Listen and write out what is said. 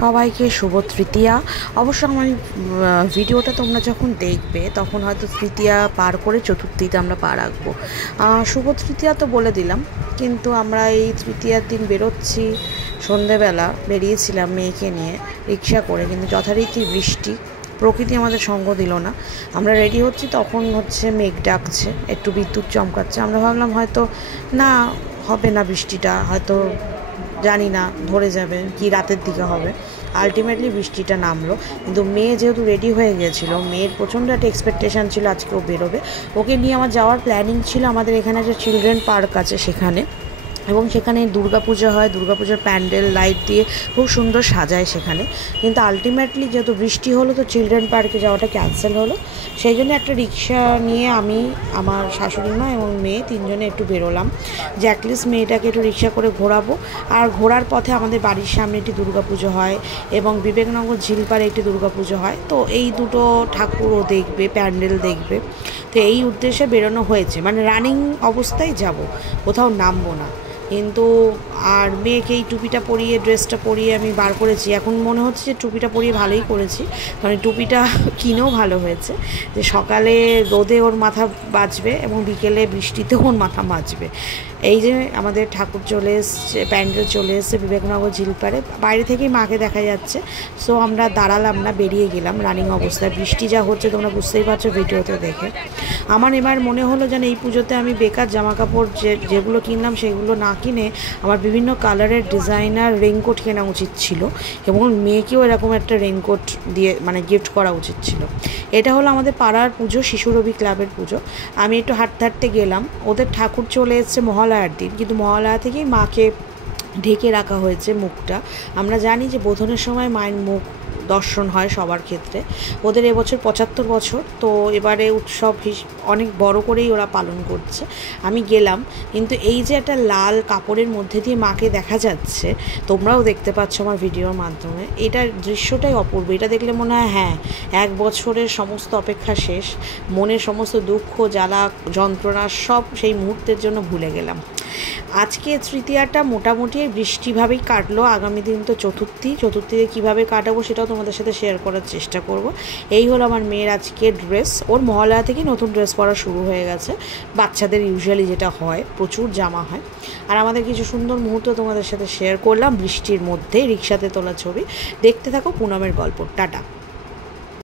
সবাইকে শুভ তৃতীয়া। অবশ্য আমার ভিডিওটা তোমরা যখন দেখবে তখন হয়তো তৃতীয়া পার করে চতুর্থীতে আমরা পা রাখবো। শুভ তৃতীয়া তো বলে দিলাম, কিন্তু আমরা এই তৃতীয়ার দিন বেরোচ্ছি। সন্ধেবেলা বেরিয়েছিলাম মেয়েকে নিয়ে রিক্সা করে, কিন্তু যথারীতি বৃষ্টি, প্রকৃতি আমাদের সঙ্গ দিল না। আমরা রেডি হচ্ছি, তখন মেঘ ডাকছে, একটু বিদ্যুৎ চমকাচ্ছে। আমরা ভাবলাম হয়তো না, হবে না, বৃষ্টিটা হয়তো জানি না ধরে যাবে কি রাতের দিকে হবে। আলটিমেটলি বৃষ্টিটা নামলো, কিন্তু মেয়ে যেহেতু রেডি হয়ে গিয়েছিল, মেয়ের প্রচণ্ড একটা এক্সপেকটেশান ছিল আজকে ও বেরোবে। ওকে নিয়ে আমার যাওয়ার প্ল্যানিং ছিল আমাদের এখানে যে চিলড্রেন পার্ক আছে সেখানে, এবং সেখানে দুর্গাপূজা হয়, দুর্গাপূজার প্যান্ডেল লাইট দিয়ে খুব সুন্দর সাজায় সেখানে। কিন্তু আলটিমেটলি যেহেতু বৃষ্টি হলো, তো চিলড্রেন পার্কে যাওয়াটা ক্যান্সেল হলো। সেই জন্য একটা রিক্সা নিয়ে আমি, আমার শাশুড়ি মা এবং মেয়ে তিনজনে একটু বেরোলাম, যে অ্যাটলিস্ট মেয়েটাকে একটু রিক্সা করে ঘোরাবো। আর ঘোরার পথে আমাদের বাড়ির সামনে একটি দুর্গাপুজো হয় এবং বিবেকনগর ঝিলপাড়ে একটি দুর্গাপুজো হয়, তো এই দুটো ঠাকুরও দেখবে, প্যান্ডেল দেখবে। তো এই উদ্দেশ্যে বেরোনো হয়েছে, মানে রানিং অবস্থায় যাব, কোথাও নামবো না। কিন্তু আর মেয়েকে এই টুপিটা পরিয়ে, ড্রেসটা পরিয়ে আমি বার করেছি। এখন মনে হচ্ছে যে টুপিটা পরিয়ে ভালোই করেছি, কারণ টুপিটা কিনেও ভালো হয়েছে, যে সকালে রোদে ওর মাথা বাজবে এবং বিকেলে বৃষ্টিতেও ওর মাথা বাজবে। এই যে আমাদের ঠাকুর চলে এসছে, প্যান্ডেল চলে এসছে বিবেকনগর ঝিলপাড়ে, বাইরে থেকেই মাকে দেখা যাচ্ছে। সো আমরা দাঁড়ালাম না, বেরিয়ে গেলাম রানিং অবস্থায়। বৃষ্টি যা হচ্ছে তোমরা বুঝতেই পারছো ভিডিওতে দেখে। আমার এবার মনে হলো যেন এই পুজোতে আমি বেকার জামাকাপড় যেগুলো কিনলাম সেগুলো না কিনে আমার বিভিন্ন কালারের ডিজাইনার রেইনকোট কেনা উচিত ছিল, এবং মেয়েকেও এরকম একটা রেইনকোট দিয়ে মানে গিফট করা উচিত ছিল। এটা হলো আমাদের পাড়ার পুজো, শিশুরবি ক্লাবের পুজো। আমি একটু হাঁটতে হাঁটতে গেলাম, ওদের ঠাকুর চলে এসছে মহালয়ার দিন, কিন্তু মহালয়া থেকেই মাকে ঢেকে রাখা হয়েছে মুখটা। আমরা জানি যে বোধনের সময় মায়ের মুখ দর্শন হয় সবার ক্ষেত্রে। ওদের এবছর 75 বছর, তো এবারে উৎসব অনেক বড় করেই ওরা পালন করছে। আমি গেলাম, কিন্তু এই যে একটা লাল কাপড়ের মধ্যে দিয়ে মাকে দেখা যাচ্ছে, তোমরাও দেখতে পাচ্ছ আমার ভিডিওর মাধ্যমে, এটার দৃশ্যটাই অপূর্ব। এটা দেখলে মনে হয় হ্যাঁ, 1 বছরের সমস্ত অপেক্ষা শেষ, মনের সমস্ত দুঃখ জ্বালা যন্ত্রণা সব সেই মুহূর্তের জন্য ভুলে গেলাম। আজকে তৃতীয়াটা মোটামুটি বৃষ্টিভাবেই কাটলো। আগামী দিন তো চতুর্থীতে কীভাবে কাটাবো সেটাও তোমাদের সাথে শেয়ার করার চেষ্টা করব। এই হলো আমার মেয়ের আজকে ড্রেস। ওর মহালয়া থেকেই নতুন ড্রেস পরা শুরু হয়ে গেছে, বাচ্চাদের ইউজুয়ালি যেটা হয়, প্রচুর জামা হয়। আর আমাদের কিছু সুন্দর মুহূর্ত তোমাদের সাথে শেয়ার করলাম বৃষ্টির মধ্যে, রিক্সাতে তোলা ছবি। দেখতে থাকো পুনমের গল্প। টাটা।